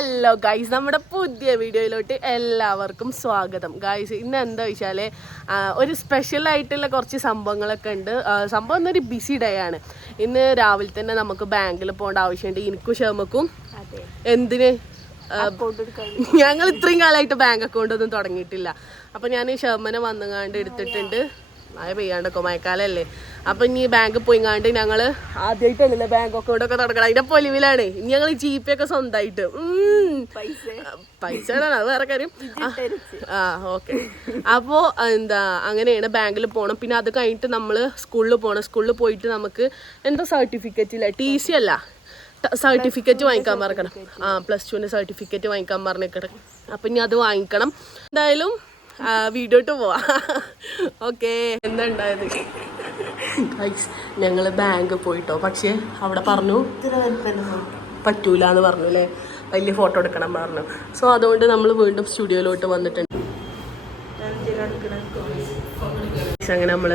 Hello guys നമ്മുടെ പുതിയ വീഡിയോയിലോട്ട് എല്ലാവർക്കും സ്വാഗതം. ഗൈസ് ഇന്ന് എന്താ വെച്ചാൽ ഒരു സ്പെഷ്യൽ ആയിട്ടുള്ള കുറച്ച് സംഭവങ്ങളൊക്കെ ഉണ്ട്. സംഭവം ഇന്നൊരു ബിസി ഡേ ആണ്. ഇന്ന് രാവിലെ തന്നെ നമുക്ക് ബാങ്കിൽ പോകേണ്ട ആവശ്യമുണ്ട്. എനിക്കും ക്ഷമക്കും എന്തിന്? ഞങ്ങൾ ഇത്രയും കാലമായിട്ട് ബാങ്ക് അക്കൗണ്ട് ഒന്നും തുടങ്ങിയിട്ടില്ല. അപ്പം ഞാൻ ഷർമനെ വന്നുകാണ്ട് എടുത്തിട്ടുണ്ട്. മഴ പെയ്യാണ്ടൊക്കെ മഴക്കാലല്ലേ. അപ്പൊ ഇനി ബാങ്കിൽ പോയി പോയിങ്ങാണ്ട് ഞങ്ങൾ ആദ്യമായിട്ടാണല്ലേ ബാങ്കൊക്കെ അക്കൗണ്ട് ഒക്കെ തുടങ്ങണം അതിന്റെ പൊലിവിലാണ്. ഇനി ഞങ്ങൾ ജി പേ ഒക്കെ സ്വന്തമായിട്ട്. പൈസ. അത് വേറെ കാര്യം. ആ ഓക്കെ. അപ്പോ എന്താ അങ്ങനെയാണ് ബാങ്കിൽ പോകണം പിന്നെ അത് കഴിഞ്ഞിട്ട് നമ്മൾ സ്കൂളിൽ പോകണം സ്കൂളിൽ പോയിട്ട് നമുക്ക് എന്താ സർട്ടിഫിക്കറ്റ് ഇല്ല? ടി സി അല്ല. സർട്ടിഫിക്കറ്റ് വാങ്ങിക്കാൻ മറക്കണം. ആ പ്ലസ് ടുവിന്റെ സർട്ടിഫിക്കറ്റ് വാങ്ങിക്കാൻ പറഞ്ഞേക്കണം അപ്പൊ ഇനി അത് വാങ്ങിക്കണം. എന്തായാലും വീഡിയോട്ട് പോവാ. ഓക്കെ. എന്തുണ്ടായത് ഞങ്ങൾ ബാങ്ക് പോയിട്ടോ. പക്ഷേ അവിടെ പറഞ്ഞു പറ്റൂല എന്ന് പറഞ്ഞു അല്ലേ വലിയ ഫോട്ടോ എടുക്കണം പറഞ്ഞു. സോ അതുകൊണ്ട് നമ്മൾ വീണ്ടും സ്റ്റുഡിയോയിലോട്ട് വന്നിട്ടുണ്ട്. അങ്ങനെ നമ്മൾ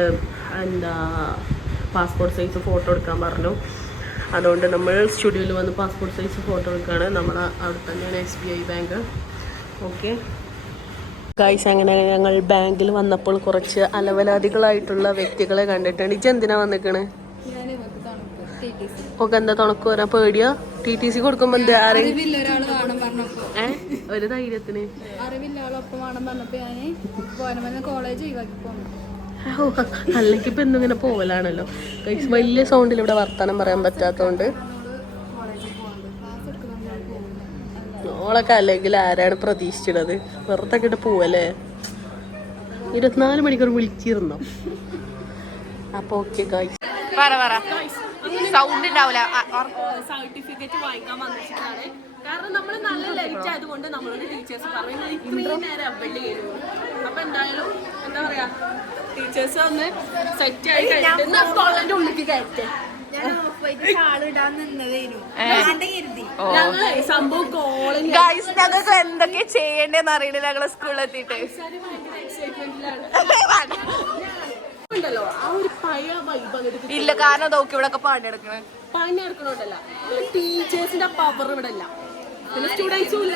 എന്താ പാസ്പോർട്ട് സൈസ് ഫോട്ടോ എടുക്കാൻ പറഞ്ഞു. അതുകൊണ്ട് നമ്മൾ സ്റ്റുഡിയോയിൽ വന്ന് പാസ്പോർട്ട് സൈസ് ഫോട്ടോ എടുക്കുകയാണ് നമ്മൾ അവിടെ തന്നെയാണ് S B I bank okay guys അങ്ങനെ ഞങ്ങൾ ബാങ്കിൽ വന്നപ്പോൾ കുറച്ച് അലവലാദികളായിട്ടുള്ള വ്യക്തികളെ കണ്ടിട്ടുണ്ട്. ഇജ്ജ് എന്തിനാ വന്നിക്കണ്? ഒക്കെ എന്താ തുണക്ക് വരാൻ പേടിയോ? ടി ടി സി കൊടുക്കുമ്പോ എന്താ ഒരു ധൈര്യത്തിന്. അല്ലെങ്കിൽ ഇപ്പൊ എന്തിങ്ങനെ പോവലാണല്ലോ. വലിയ സൗണ്ടിൽ ഇവിടെ വർത്താനം പറയാൻ പറ്റാത്തോണ്ട് കോളേജിൽ പോകണ്ട് ക്ലാസ് ഓളൊക്കെ അല്ലെങ്കിൽ ആരാണ് പ്രതീക്ഷിച്ചത്? വെറുതെ ഇട്ട് പോവല്ലേ? ഇരുപത്തിനാല് മണിക്കൂർ വിളിച്ചിരുന്നോ? അപ്പൊ ഓക്കെ പറ സൗണ്ട് ഉണ്ടാവില്ല സർട്ടിഫിക്കറ്റ് വാങ്ങിക്കാൻ വന്നിട്ടാണ്. കാരണം നമ്മൾ നല്ല ലൈറ്റ് ആയതുകൊണ്ട് നമ്മളോട് ടീച്ചേഴ്സ് പറയുന്നത് ഇത്രയും നേരം അവൈഡ് ചെയ്യുന്നു അപ്പൊ എന്തായാലും എന്താ പറയാ ടീച്ചേഴ്സ് ഒന്ന് സെറ്റ് ആയി കഴിഞ്ഞിട്ട് കോളേജിന്റെ ഉള്ളിലേക്ക് കയറ്റേ ഗൈസ് ഞങ്ങൾക്ക് എന്തൊക്കെ ചെയ്യേണ്ടതെന്ന് അറിയണില്ല. ഞങ്ങളെ സ്കൂളിലെത്തിട്ട് എത്തിയിട്ട്. ഉണ്ടല്ലോ ആ ഒരു പഴയ വൈബ് അങ്ങോട്ട് ഇല്ല കാരണം നോക്കി ഇവിടെ ഒക്കെ പണിയെടുക്കണേ പണിയെടുക്കണോട്ടല്ല ടീച്ചേഴ്സിന്റെ പവർ ഇവിടെ അല്ല പിന്നെ സ്റ്റുഡൻസും ഇല്ല.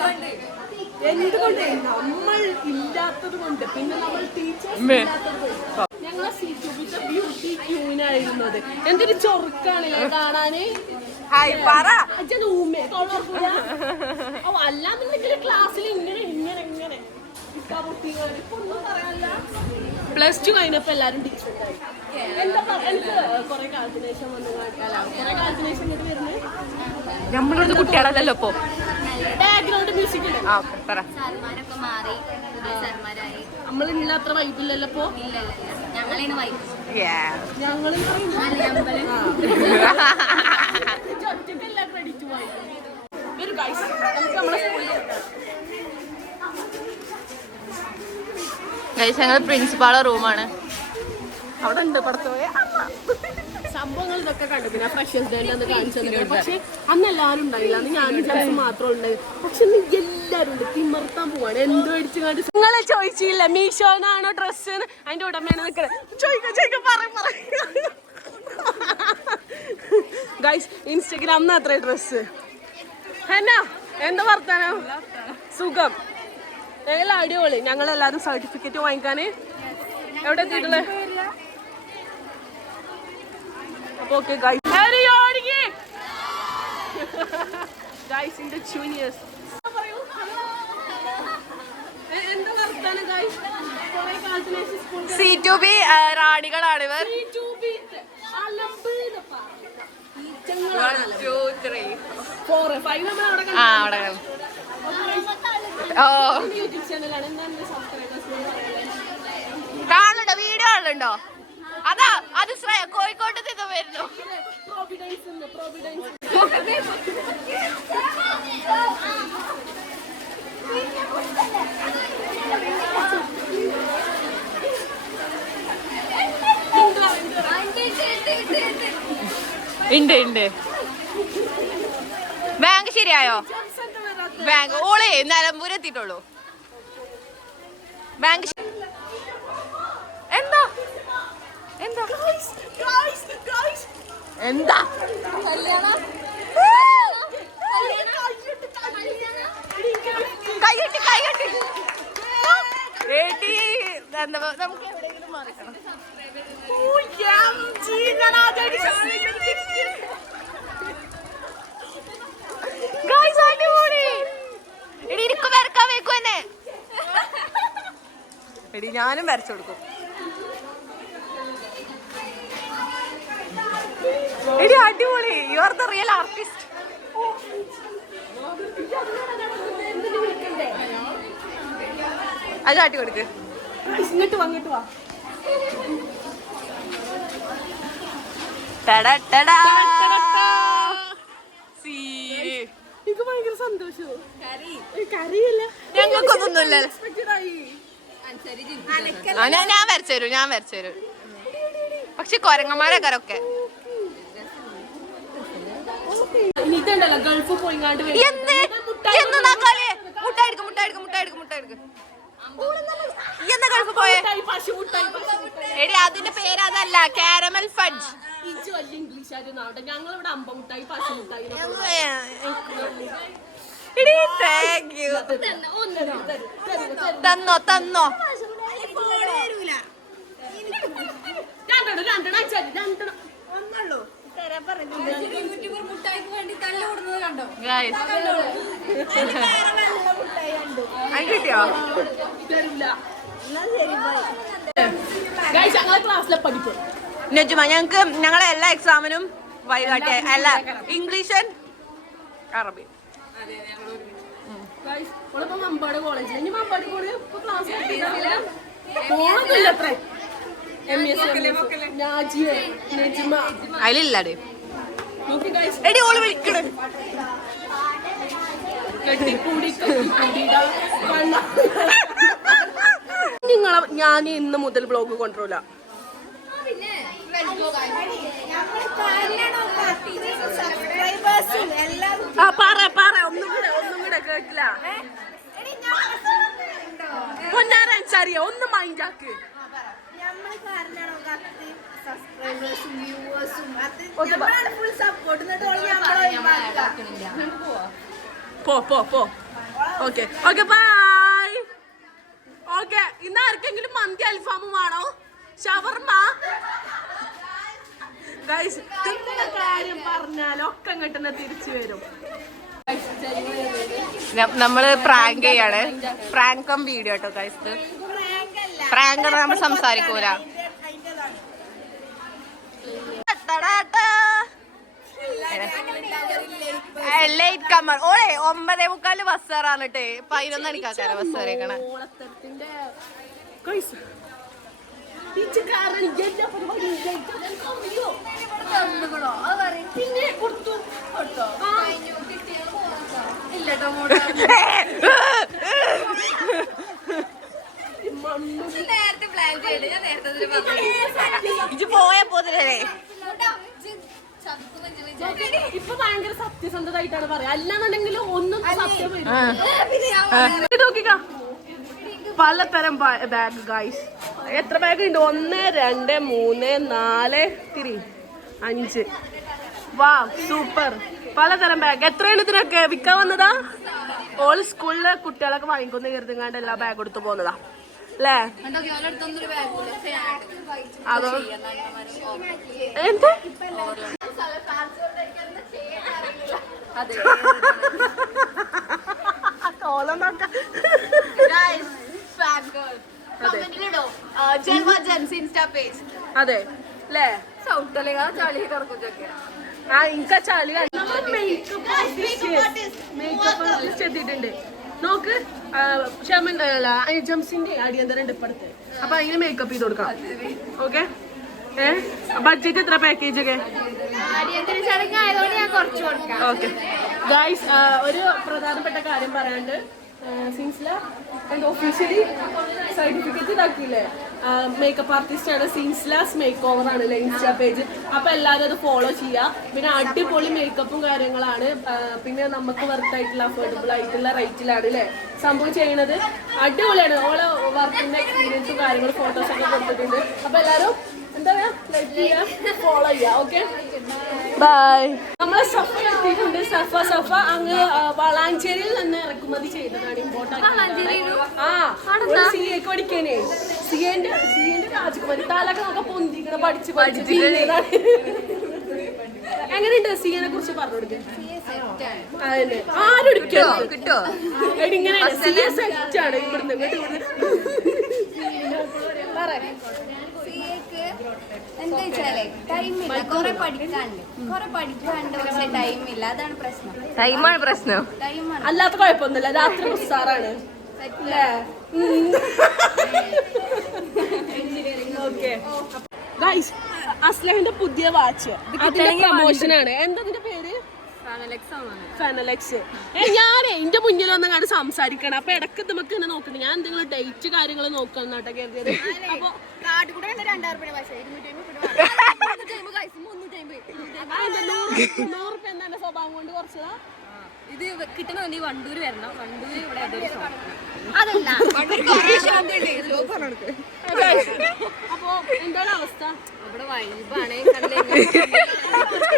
എന്തുകൊണ്ട്? നമ്മൾ ഇല്ലാത്തത് കൊണ്ട്. പിന്നെ നമ്മൾ ടീച്ചേഴ്സ് ബ്യൂട്ടി ക്യൂനായിരുന്നത് എന്തൊരു ചൊറുക്കാണല്ലേ കാണാന് അല്ലാന്നുണ്ടെങ്കിൽ ക്ലാസ്സിൽ ഇങ്ങനെ ഇങ്ങനെ ഇങ്ങനെ പ്ലസ് ടു കഴിഞ്ഞപ്പോ എല്ലാരും ടീച്ചർ ആയി. എന്താ പറയാ എനിക്ക് കുറെ കാലത്തിന് ശേഷം വന്നു കാണിക്കാല. കുറെ കാലത്തിന് ശേഷം ഇങ്ങോട്ട് വരുന്നത് നമ്മളിവിടുത്തെ കുട്ടികളല്ലല്ലോ ഇപ്പൊ. ബാക്ക്ഗ്രൗണ്ട് മ്യൂസിക് നമ്മളില്ല അത്ര വൈബില്ലല്ലോ ഇപ്പൊ? ഞങ്ങൾ പ്രിൻസിപ്പാളെ റൂമാണ് അവിടെ ഉണ്ട് പുറത്ത് പോയ. സംഭവങ്ങൾ ഇതൊക്കെ കണ്ടു. പിന്നെ ഫ്രഷേഴ്സ് ഡേ അന്ന് കാണിച്ചു പക്ഷെ അന്ന് എല്ലാവരും ഉണ്ടായില്ല. അന്ന് ഞാനും ജാസ് മാത്രം ഉണ്ടായി പക്ഷെ ഇന്ന് എല്ലാവരും ഉണ്ട്. തിമർത്താൻ പോവാണ്. എന്തോ അടിച്ചു കണ്ട് നിങ്ങളെ ചോദിച്ചില്ല. മീഷോനാണോ ഡ്രസ്സ് അതിന്റെ ഉടമയാണ് നിൽക്കണേ ചോദിക്കാം ചോദിക്കാം പറയും പറയും. ഗൈസ് ഇൻസ്റ്റഗ്രാമിന് അത്ര ഡ്രസ്സ്. എന്നാ എന്താ വർത്താനോ? സുഖം. എല്ലാം അടിപൊളി. ഞങ്ങൾ എല്ലാവരും സർട്ടിഫിക്കറ്റ് വാങ്ങിക്കാന് എവിടെ എത്തിയിട്ടുള്ളത് അപ്പൊ okay guys guys in the juniors C to B റാണികളാണ് ഇവർ. ആ അവിടെ ഓ. കാണുന്നുണ്ടോ? വീഡിയോ കാണുന്നുണ്ടോ? അതാ അത് കോഴിക്കോട്ട് നിന്ന് വരുന്നു. ഇണ്ട് ഉണ്ട് ഉണ്ട് ബാങ്ക് ശരിയായോ? ബാങ്ക് ഓളേ നിലമ്പൂർ എത്തിയിട്ടുള്ളൂ. ബാങ്ക് ശ- എന്താ? എന്താ? കൈകെട്ടി കൈകെട്ടി. ഏട്ടി എന്താ നമുക്ക് എവിടെയെങ്കിലും മാറിക്കണം. എടി ഞാനും വരച്ചു കൊടുക്കും. എടി അടിപൊളി. You are the real artist അത് കാട്ടി കൊടുക്ക്. ഇങ്ങോട്ട് വാ ഇങ്ങോട്ട് വാ. എനിക്ക് ഭയങ്കര സന്തോഷവും കറിയില്ല. ഞങ്ങൾക്കൊന്നുമില്ല. ഞാൻ വരച്ചു തരും ഞാൻ വരച്ചു തരും. പക്ഷെ കൊരങ്ങന്മാരെ കരൊക്കെ ഇനി ഇതുണ്ടല്ലോ ഗൾഫ് പോയിങ്ങാണ്ട് വരും. എന്ത് എന്ത് നാക്കാലേ മുട്ട എടുക്ക് മുട്ട എടുക്ക് മുട്ട എടുക്ക് മുട്ട എടുക്ക് ഈ എന്താ ഗൾഫ് പോയേ? മുട്ടായി, പശു മുട്ടായി, പശു എടി അതിന്റെ പേര് അതല്ല കാരമൽ ഫഡ്ജ് തന്നോ തന്നോ രണ്ടെണ്ണം രണ്ടെണ്ണം മുട്ടായിക്ക് വേണ്ടി തല്ല് കണ്ടോ? അത് കിട്ടിയോ? ക്ലാസ്സിലെ പഠിക്കും നജുമ ഞങ്ങക്ക് ഞങ്ങളെ എല്ലാ എക്സാമിനും വൈകാട്ടി അല്ല ഇംഗ്ലീഷ് ആൻഡ് അറബി മമ്പാട് കോളേജിൽ ഇനി മമ്പാട് കോളേജ് ക്ലാസ് അതിലില്ലടേ. എടി ഓൾ വിളിക്കണേ. നിങ്ങളെ ഞാൻ ഇന്ന് മുതൽ ബ്ലോഗ് കൊണ്ടുവരില്ല ആ പറ പറ. ഒന്നും കൂടെ ഒന്നും കൂടെ കേട്ടില്ല. പൊന്നാരൻസറിയ ഒന്ന് മൈൻഡാക്ക് ഒന്ന് പ- പോ പോ പോ. ഓക്കെ ഓക്കെ ബൈ ഓക്കെ ഇന്ന് ആർക്കെങ്കിലും മന്തി അൽഫാമും വേണോ? ഷവർമ? കാര്യം പറഞ്ഞാൽ ഒക്കെ കിട്ടുന്ന തിരിച്ചു വരും. നമ്മൾ പ്രാങ്ക് ചെയ്യാണ്. പ്രാങ്കം വീഡിയോ കേട്ടോ ഗൈസ് പ്രാങ്ക് നമ്മൾ സംസാരിക്കൂല ലേറ്റ് കമ്മർ ഓളെ ഒമ്പതേ മുക്കാൽ ബസ് കയറാന്നിട്ട് പതിനൊന്ന് മണിക്കാക്കാര ബസ് കയറിയേക്കണ എല്ലാ പോയ പോതില്ലേ ഇപ്പൊ ഭയങ്കര സത്യസന്ധതായിട്ടാണ് പറയാ. അല്ലാന്നുണ്ടെങ്കിൽ ഒന്നും സത്യം വരും. ഇത് നോക്കിക്ക. പലതരം ബാഗ് ഗൈസ് എത്ര ബാഗ് ഉണ്ട്? ഒന്ന് രണ്ട് മൂന്ന് നാല് തിരി അഞ്ച്. വാ സൂപ്പർ പലതരം ബാഗ് എത്ര ഇതിനൊക്കെ? വിൽക്കാൻ വന്നതാ? ഓൾ സ്കൂളിലെ കുട്ടികളൊക്കെ വാങ്ങിക്കൊന്ന് കരുതുങ്ങാണ്ട് എല്ലാ ബാഗ് എടുത്തു പോകുന്നതാ അല്ലേ അതോ? എന്താ? കോലം നോക്കാം അതെ. അല്ലേ? ചവിട്ടലേക്കാ ചളി കറക്കുച്ചൊക്കെ ആ ഇൻക ചളി മേക്കപ്പ് ആർട്ടിസ്റ്റ് എത്തിയിട്ടുണ്ട്. നോക്ക്. ആ, ഷമൻ അല്ല ജംസിന്റെ അടിയന്തരം ഉണ്ട് ഇപ്പടുത്ത്. അപ്പൊ അതിന് മേക്കപ്പ് ചെയ്ത് കൊടുക്കാം ഓക്കെ ഏ? ബഡ്ജറ്റ് എത്ര പാക്കേജ് ഒക്കെ? ഓക്കെ ഗായ്സ് ഒരു പ്രധാനപ്പെട്ട കാര്യം പറയാണ്ട് സിൻസില ഒഫീഷ്യലി സർട്ടിഫിക്കറ്റ് ഇതാക്കിയില്ലേ? മേക്കപ്പ് ആർട്ടിസ്റ്റ് ആണ് സിൻസ്ലാസ് മേക്ക് ഓവർ ആണ് അല്ലേ ഇൻസ്റ്റാ പേജ് അപ്പൊ എല്ലാവരും അത് ഫോളോ ചെയ്യുക പിന്നെ അടിപൊളി മേക്കപ്പും കാര്യങ്ങളാണ്. പിന്നെ നമുക്ക് വർത്ത് ആയിട്ടുള്ള അഫോർഡബിൾ ആയിട്ടുള്ള റേറ്റിലാണ് അല്ലേ സംഭവം ചെയ്യണത് അടിപൊളിയാണ്. ഓളെ വർക്കിന്റെ എക്സ്പീരിയൻസും കാര്യങ്ങളും ഫോട്ടോസ് ഒക്കെ കൊടുത്തിട്ടുണ്ട്. അപ്പൊ എല്ലാവരും എന്താ പറയാ ലൈക്ക് ചെയ്യുക ഫോളോ ചെയ്യുക ഓക്കെ ബൈ നമ്മളെ സഫ എത്തിയിട്ടുണ്ട്. സഫ സഫ അങ്ങ് വളാഞ്ചേരിയിൽ നിന്ന് ഇറക്കുമതി ചെയ്തതാണ് ഇമ്പോർട്ടന്റ് ആ സി എക്ക് പഠിക്കാനേ. സിയന്റെ സിയന്റെ രാജകുമാരി. തലൊക്കെ നോക്കാൻ പൊന്തിക്കണ പഠിച്ച് പഠിച്ച് എങ്ങനെയുണ്ട് സിയനെ കുറിച്ച് പറഞ്ഞു ആരും കിട്ടോ? ഇങ്ങനെ സിയ സെറ്റ് ആണ് ഇവിടുന്ന്. ഇങ്ങോട്ട് ഇവിടുന്ന്. പറ. സിഎക്ക് എന്താ വെച്ചാലേ ടൈമില്ല. കുറെ പഠിക്കാണ്ട് കുറെ പഠിക്കാണ്ട് പക്ഷെ ടൈമില്ല. അതാണ് പ്രശ്നം. ടൈമാണ് പ്രശ്നം. ടൈമാണ്. അല്ലാത്ത കുഴപ്പമൊന്നുമില്ല. രാത്രി ഉസാറാണ് അല്ലേ? ഓക്കെ. ഗൈസ് അസ്ലഹിന്റെ പുതിയ വാച്ച്. പ്രമോഷൻ ആണ്. എന്താ ഇതിന്റെ പേര്? ഫെനലെക്സ് ഞാനേ എന്റെ മുന്നിൽ വന്നങ്ങാണ് കണ്ട് സംസാരിക്കണം. അപ്പൊ ഇടയ്ക്ക് നമുക്ക് ഇങ്ങനെ നോക്കണം ഞാൻ എന്തെങ്കിലും ഡേറ്റ് കാര്യങ്ങൾ നോക്കണം കേട്ടോ കരുതിയത്. അപ്പൊ സ്വഭാവം കൊണ്ട് കുറച്ചതാ? ഇത് കിട്ടണമെങ്കിൽ ഈ വണ്ടൂര് വരണം. വണ്ടൂര് ഇവിടെ ഏതൊരു അതല്ല. അപ്പൊ എന്താണ് അവസ്ഥ? അവിടെ വൈബാണ്.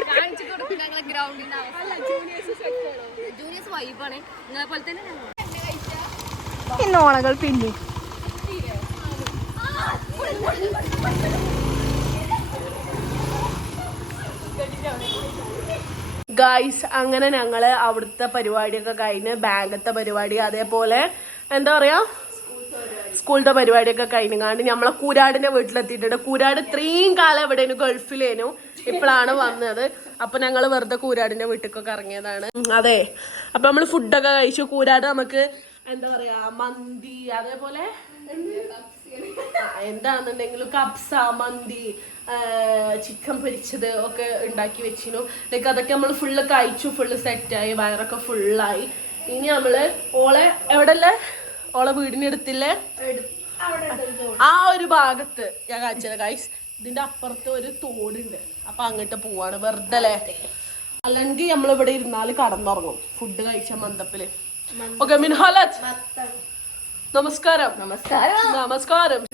കാണിച്ചു കൊടുക്കും ഞങ്ങളെ ഗ്രൗണ്ടിന്റെ ജൂനിയേഴ്സ് വൈബാണ്. നിങ്ങളെ പോലെ തന്നെ ഞങ്ങൾ നോണകൾ പിന്നെ. ഗായ്സ് അങ്ങനെ ഞങ്ങൾ അവിടുത്തെ പരിപാടിയൊക്കെ കഴിഞ്ഞ് ബാങ്കത്തെ പരിപാടി അതേപോലെ എന്താ പറയാ? സ്കൂളിലത്തെ പരിപാടിയൊക്കെ കഴിഞ്ഞാണ്ട് നമ്മളെ കൂരാടിന്റെ വീട്ടിലെത്തിയിട്ടുണ്ട്. കൂരാട് ഇത്രയും കാലം എവിടെയാണ് ഗൾഫിലേനു. ഇപ്പോഴാണ് വന്നത്. അപ്പൊ ഞങ്ങൾ വെറുതെ കൂരാടിന്റെ വീട്ടിലേക്കൊക്കെ ഇറങ്ങിയതാണ്. അതെ. അപ്പൊ നമ്മൾ ഫുഡൊക്കെ കഴിച്ചു. കൂരാട് നമുക്ക് എന്താ പറയാ? മന്തി അതേപോലെ എന്താണെന്നുണ്ടെങ്കിലും കപ്സ മന്തി ചിക്കൻ പൊരിച്ചത് ഒക്കെ ഉണ്ടാക്കി വെച്ചിരുന്നു. ലൈക്ക് അതൊക്കെ നമ്മൾ ഫുള്ള് കഴിച്ചു ഫുള്ള് സെറ്റായി വയറൊക്കെ ഫുള്ളായി ഇനി നമ്മൾ ഓളെ എവിടെല്ലേ ഓളെ വീടിനടുത്തില്ലേ ആ ഒരു ഭാഗത്ത്. ഞാൻ കാണിച്ചത് ഗൈസ് ഇതിന്റെ അപ്പുറത്ത് ഒരു തോടുണ്ട്. അപ്പൊ അങ്ങോട്ട് പോവാണ്. വെറുതെ അല്ലേ? അല്ലെങ്കിൽ നമ്മളിവിടെ ഇരുന്നാൽ കടന്നുറങ്ങും. ഫുഡ് കഴിച്ച മന്ദപ്പിൽ. ഓക്കെ മിൻഹാലത്ത്. നമസ്കാരം. നമസ്കാരം. നമസ്കാരം.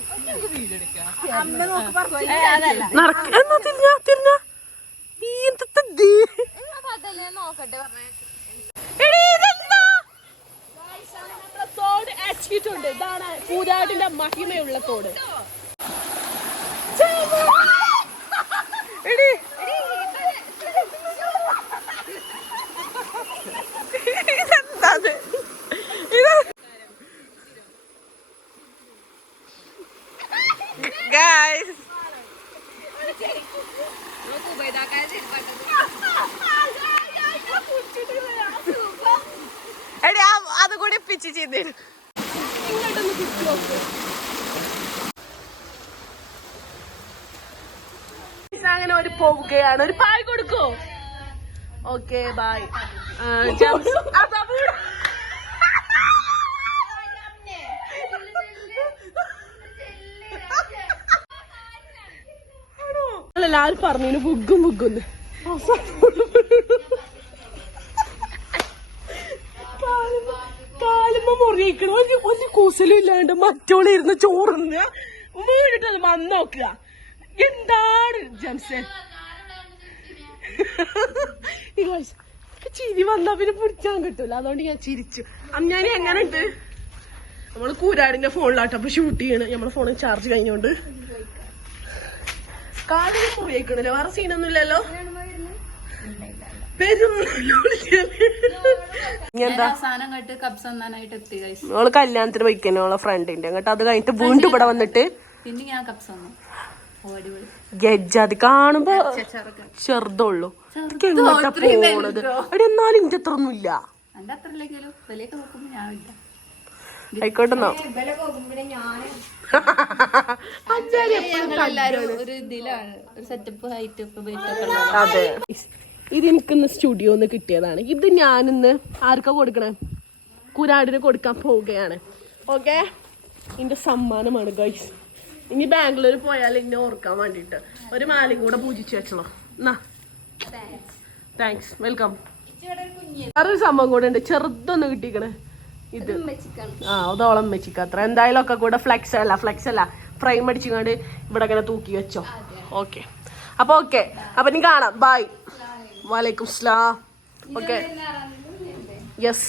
തോട് അച്ചിട്ടുണ്ട്. ഇതാണ് പൂരാടിന്റെ മഹിമയുള്ള തോട്. എടീ. ഇതെന്താത്? ഇത് ഗായ്സ് എടി ആ- അത് കൂടി പിച്ച് ചെയ്തിട്ട് ഇങ്ങോട്ടൊന്ന് കുത്തി നോക്ക്. അങ്ങനെ ഒരു പോവുകയാണ്. ഒരു പായ് കൊടുക്കോ. ഓക്കെ ബായ് എല്ലാരും പറഞ്ഞു? ബുഗും ബുഗുന്ന് മുറിയിക്കണം. ഒരു കുസലും ഇല്ലാണ്ട് മറ്റോളിരുന്ന് ചോറുന്ന് വീണിട്ടത് വന്ന് നോക്കുക. എന്താണ്? എനിക്ക് ചിരി വന്നാ പിന്നെ പിടിച്ചാൻ കിട്ടൂല. അതുകൊണ്ട് ഞാൻ ചിരിച്ചു. ഞാൻ എങ്ങനെ ഉണ്ട് നമ്മൾ കൂരാടിന്റെ ഫോണിലാട്ടോ അപ്പൊ ഷൂട്ട് ചെയ്യണ്. നമ്മളെ ഫോണിൽ ചാർജ് കഴിഞ്ഞോണ്ട്. കാടിന് മുറിയിക്കണല്ലോ വേറെ സീനൊന്നും ഇല്ലല്ലോ. ഓൾ കല്യാണത്തിന് പോയിക്കന്നെ ഓളെ ഫ്രണ്ടിന്റെ അങ്ങോട്ട് അത് കഴിഞ്ഞിട്ട് വീണ്ടും ഇവിടെ വന്നിട്ട് പിന്നെ ഞാൻ കബ്സ ഗജ്ജ് അത് കാണുമ്പോ ചെറുതുള്ളു. എങ്ങോട്ടാ പോണത്? അവിടെ എന്നാലും ഇന്റെ അത്ര ഒന്നുമില്ല ആയിക്കോട്ടെ അതെ. ഇത് എനിക്കിന്ന് സ്റ്റുഡിയോന്ന് കിട്ടിയതാണ്. ഇത് ഞാനിന്ന് ആർക്കാ കൊടുക്കണേ? കുരാടിന് കൊടുക്കാൻ പോവുകയാണ്. ഓക്കെ ഇതിന്റെ സമ്മാനമാണ് ഗൈസ് ഇനി ബാംഗ്ലൂർ പോയാൽ ഇന്നെ ഓർക്കാൻ വേണ്ടിട്ട്. ഒരു മാലയും കൂടെ പൂജിച്ചു വെച്ചോ എന്നാ താങ്ക്സ് വെൽക്കം വേറൊരു സംഭവം കൂടെ ഉണ്ട്. ചെറുതൊന്ന് കിട്ടിക്കണേ. ഇത്. ആ അതോളം വെച്ചിക്ക അത്ര. എന്തായാലും ഒക്കെ കൂടെ ഫ്ലെക്സ് അല്ല ഫ്ലെക്സ് അല്ല. ഫ്രെയിം അടിച്ചുകൊണ്ട് ഇവിടെ ഇങ്ങനെ തൂക്കി വെച്ചോ. ഓക്കെ അപ്പൊ ഓക്കെ അപ്പൊ നീ കാണാം. ബൈ വാലൈക്കും സ്ലാം. Okay yes